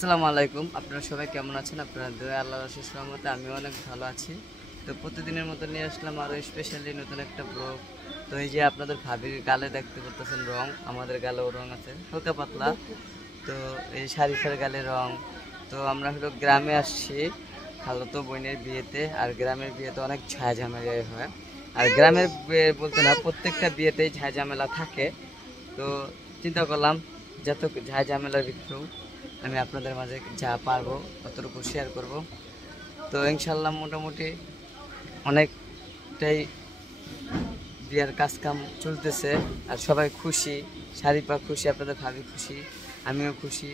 আসসালামু আলাইকুম। আপনারা সবাই কেমন আছেন? আপনারা দয়া আল্লাহর অশেষ রহমতে আমি অনেক ভালো আছি। তো প্রতিদিনের মতো নিয়ে আসলাম আরও স্পেশালি নতুন একটা ব্লগ। তো এই যে আপনাদের ভাবির গালে দেখতে পাচ্ছেন রং, আমাদের গালেও রং আছে হালকা পাতলা। তো এই শারিফের গালে রং। তো আমরা হলো গ্রামে আসছি খালাতো বোনের বিয়েতে। আর গ্রামের বিয়েতে অনেক ঝামেলা হয়, আর গ্রামের বিয়ে বলতে না প্রত্যেকটা বিয়েতেই ঝামেলা থাকে। তো চিন্তা করলাম যত ঝামেলার ভিতরেও আমি আপনাদের মাঝে যা পারবো ততটুকু শেয়ার করব। তো ইনশাল্লাহ মোটামুটি অনেকটাই বিয়ার কাজকাম চলতেছে, আর সবাই খুশি, শারিফা খুশি, আপনাদের ভাবি খুশি, আমিও খুশি।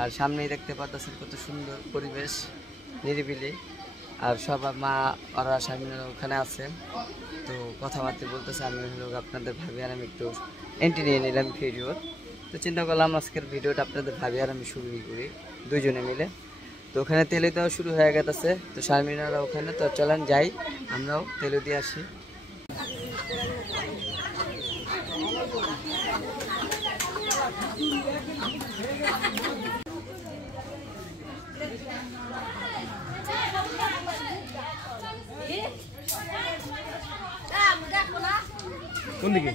আর সামনেই দেখতে পাচ্ছেন কত সুন্দর পরিবেশ, নিরিবিলি। আর সবার মা ওরা স্বামীরা ওখানে আছে, তো কথাবার্তা বলতেছে। আমি হলো আপনাদের ভাবি আর আমি একটু এন্ট্রি নিয়ে নিলাম ভিডিওর। তো চিন্তা করলাম আজকের ভিডিওটা আপনাদের ভাবি আর আমি শুরু করি দুজনে মিলে। তো ওখানে তেলে দেওয়া শুরু হয়ে গেছে, তো শারমিনারা ওখানে। তো চলেন যাই, আমরাও তেলে দিয়ে আসি। কোন দিকে?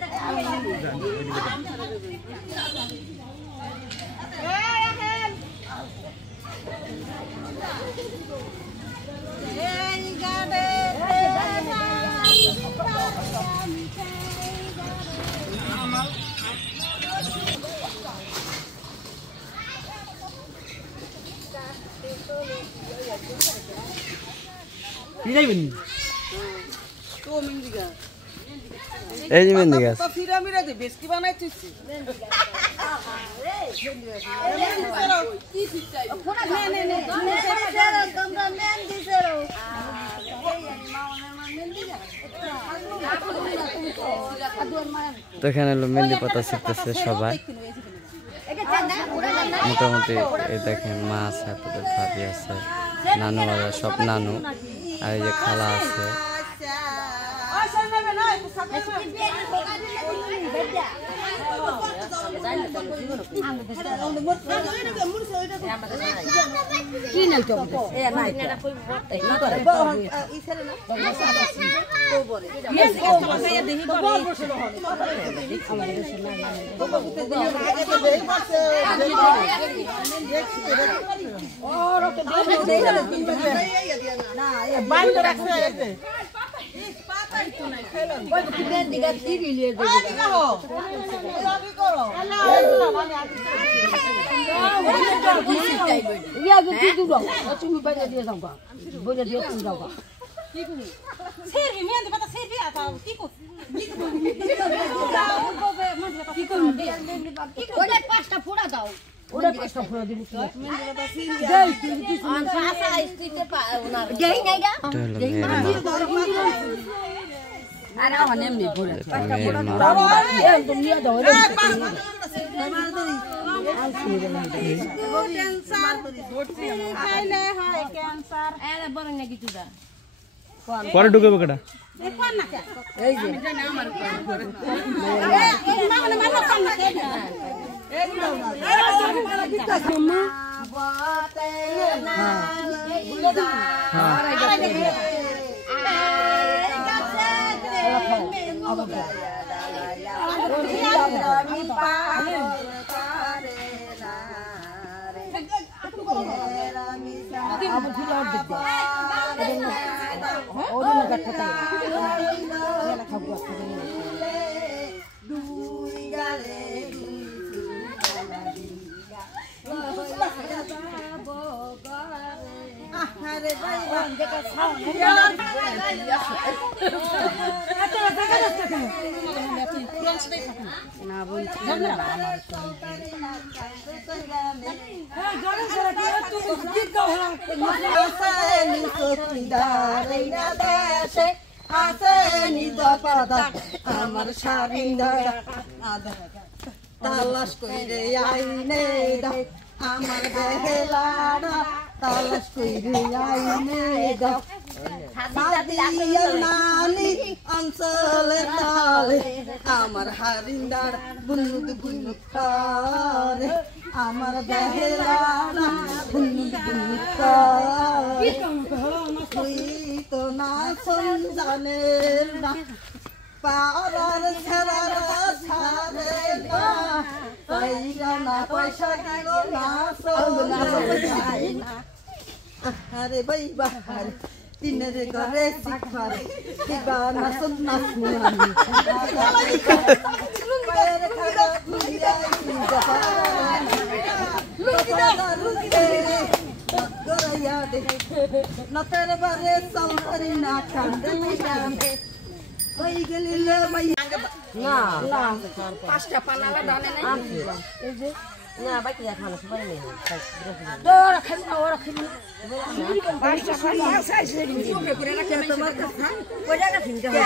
কি যাইবেন? এই যে মেহেন্দি গাছ তো এখানে মেহেন্দি পাতা শিখতেছে সবাই মোটামুটি। এই দেখেন মা আছে, আপনাদের ভাবি আছে, নানু আর সব নানু, আর এই যে খালা আছে। পরে ঢুকে কেটা আমার শারিন্দা তালাশ কইরে আইনে দাও, আমার বেলাড়া তালাশ কইরে আইনে দাও। সাদিয়ার নানি অঞ্চলে তালে আমার হারিন্দার বুনুদ বুনুদ করে, আমার বেলাড়া আসন জানে না পাড়ার ছাড়ারা ছাড়ে না পয়সা না পয়সা দিল না যায় না আরে ভাই বাহার তিনের ঘরে শিখার কিবা নাচন নাচু আমি পায়ের খাড়া খুলিয়া গড়াইয়া দে নতের বারে সালহারি না কান্দে কান্দে ওই গেলিলে ভাই না না পাঁচটা পানালা দানে নাই এই যে না বাকি খানা সবাই নেই ওরা খেল ওরা খেল পাঁচটা পানালা সাইছে দিকে করে রাখে তোমার কথা কইরা না ফিনতে হয়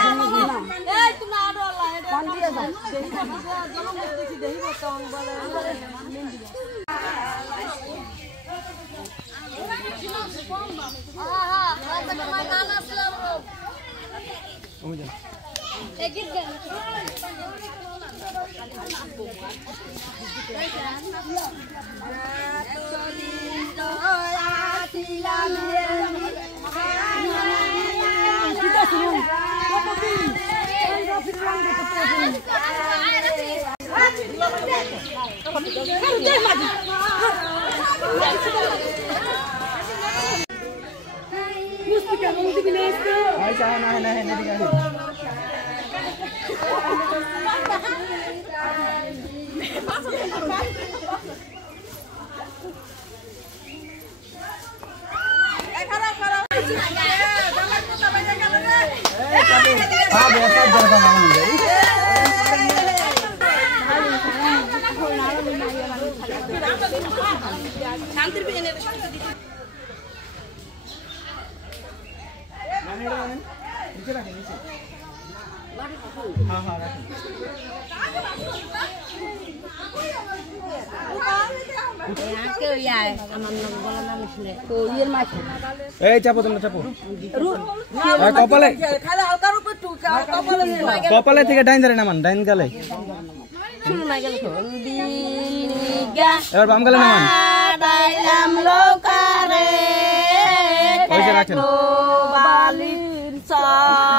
এই তুমি আর আল্লাহ এটা পান দিয়ে যাও জলম দেখি দেখিব তো বলে এই চাপো তোমরা চাপো কপালে কপালে থেকে ডাইন ধরে নামান ডাইন গালে এবার বাম গালে নামান রাখেন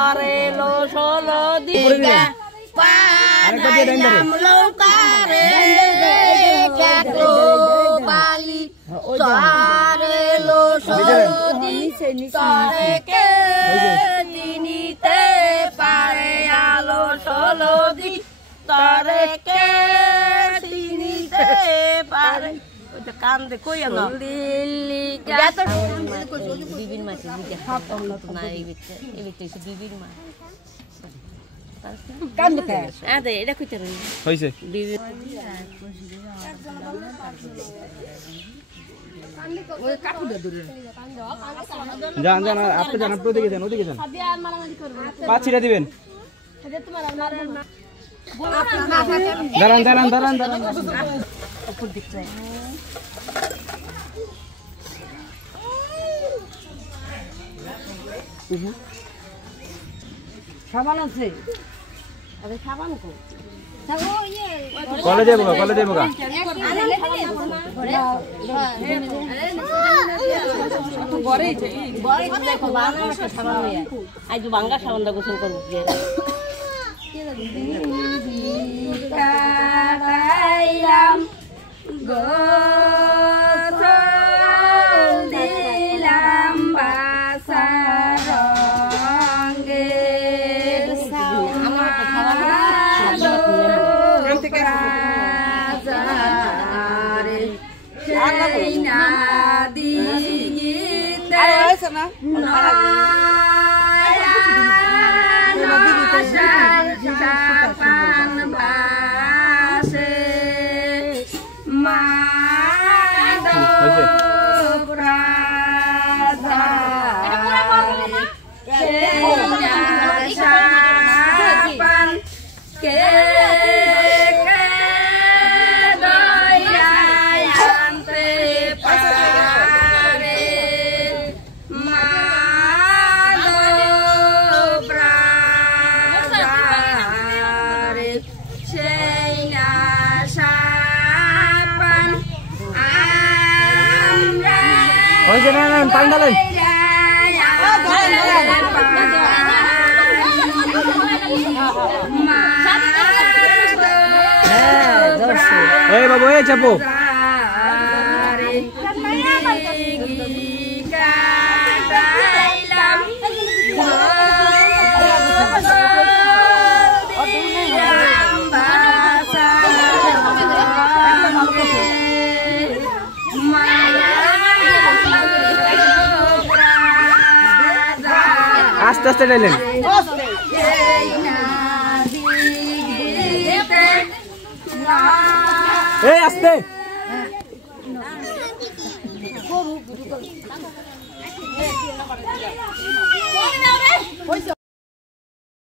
আরেকবার দিয়ে ডাইন ধরে কান্দে কই আনো বিবির মাছ না এই বিচ্ছে বিবির মাছ কান্দে আদে এটা কইতে হইছে বিবি ওই কাটু দে দূরে যান যান আপনি যান আপনি ওদিকে যান পাঁচিটা দিবেন দাঁড়ান দাঁড়ান দাঁড়ান দাঁড়ান উপর দিকে সাবান আছে আরে সাবান কো কলে দেবো কলে দেবো আজ বাঙ্গা সাবান দা গোসল করব পানি ডালেন এই বাবু এই চাপো আস্তে আস্তে ডাইলেন এই আস্তে